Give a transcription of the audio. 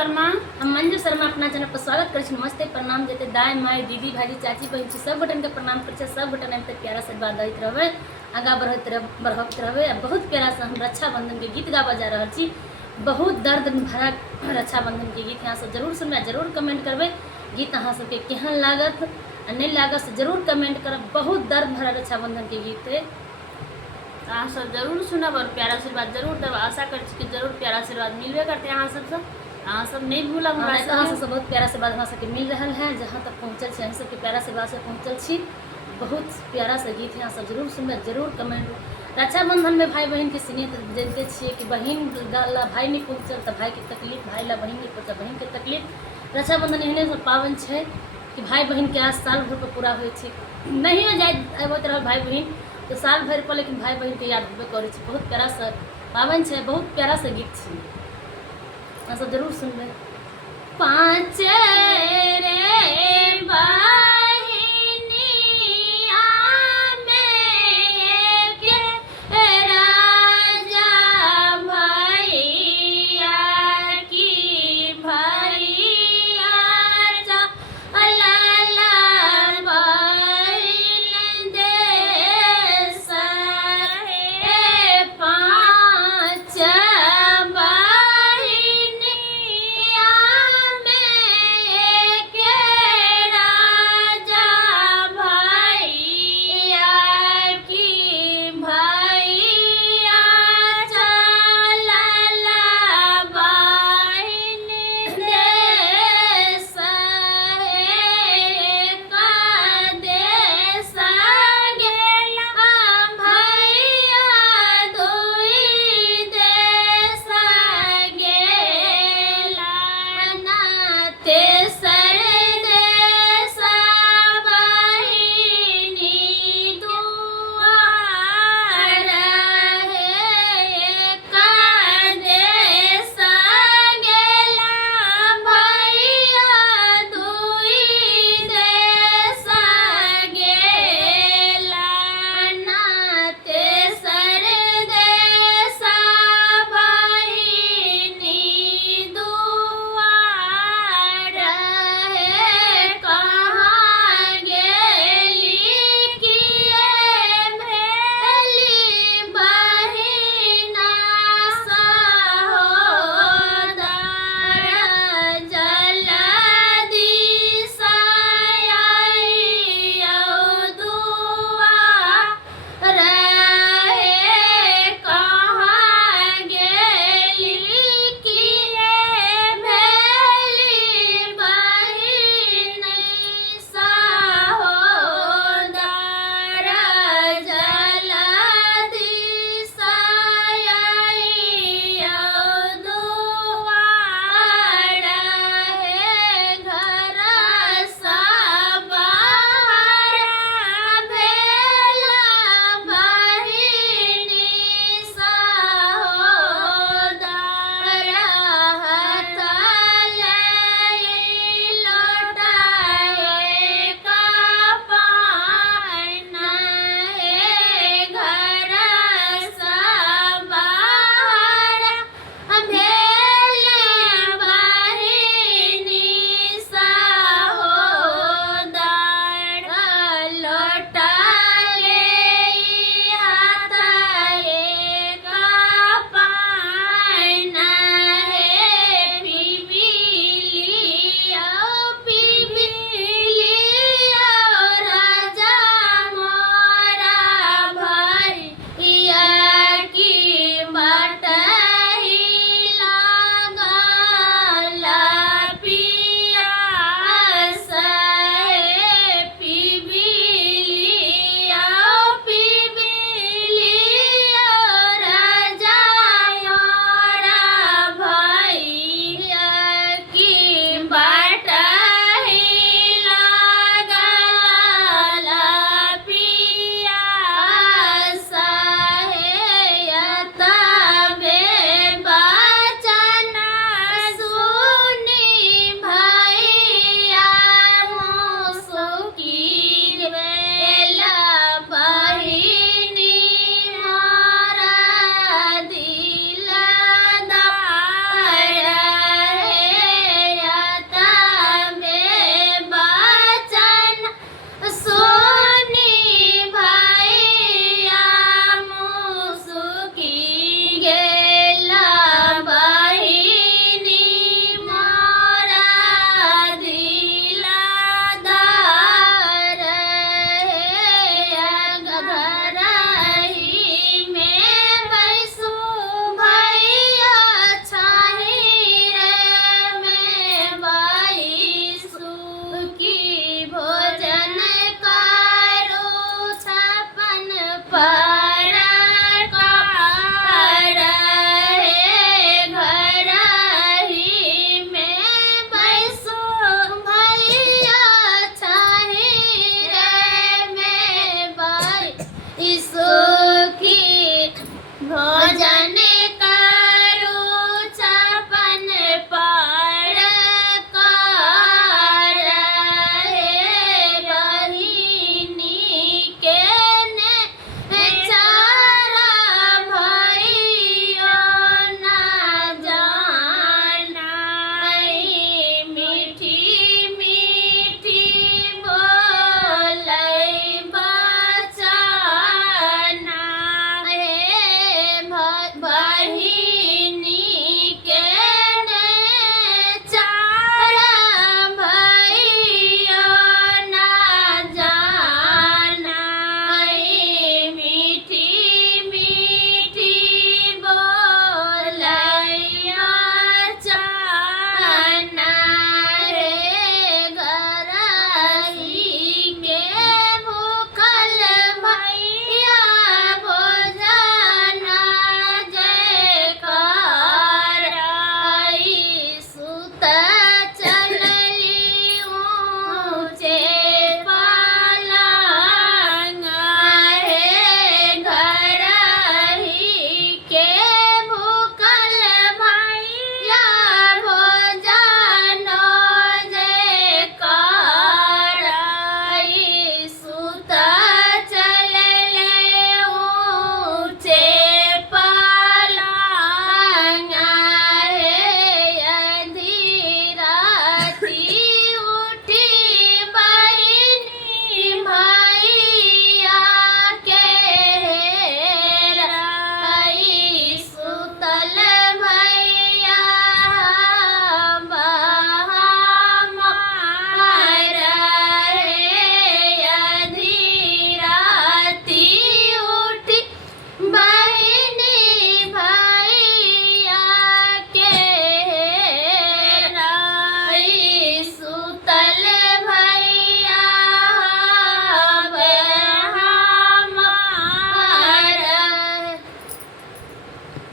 शर्मा। हम मंजू शर्मा अपना चैनल पर स्वागत कर नमस्ते प्रणाम देते दाई माई दीदी भाजी चाची बहन सब बटन के प्रणाम कर सब बटन अभी तक प्यारा से बात दैत रहे आगा बढ़त रहे। बहुत प्यारा से हम रक्षाबंधन के गीत गावा जा रहा छी। बहुत दर्द भरा रक्षाबंधन के गीत यहाँ सब जरूर सुनबे, जरूर कमेंट करबे गीत अहाँ सबके केहन लागत आ नहीं लागत से जरूर कमेंट करब। बहुत दर्द भरा रक्षाबंधन के गीत है, अहाँ सब जरूर सुनब और प्यारा आशीर्वाद जरूर देव। आशा कर जरूर प्यारा आशीर्वाद मिलबे करते हैं। अहाँ सब नहीं भूलब हमरा से बहुत प्यारा आशीर्वाद हमरा सबके मिल रहा है। जहाँ तक पहुँचल छै अहाँ सबके प्यारा आशीर्वाद से पहुँचल छी। बहुत प्यारा सा गीत है, सब जरूर सुनबे, जरूर कमेंट। रक्षाबंधन में भाई बहन के स्नेह तो जानते छे कि बहन ला भाई नहीं पहुँचल तो भाई के तकलीफ, भाई ला बहन नहीं पहुँचल बहन के तकलीफ। रक्षाबंधन एहने सब पावन है कि भाई बहन के आज साल भर पर पूरा हो नहीं हो जाए अबत रहा भाई बहन तो साल भर पर, लेकिन भाई बहन के याद होबे करे। बहुत प्यारा सा पावन है, बहुत प्यारा सा गीत है, सब जरूर सुनबे। पाँच रे बा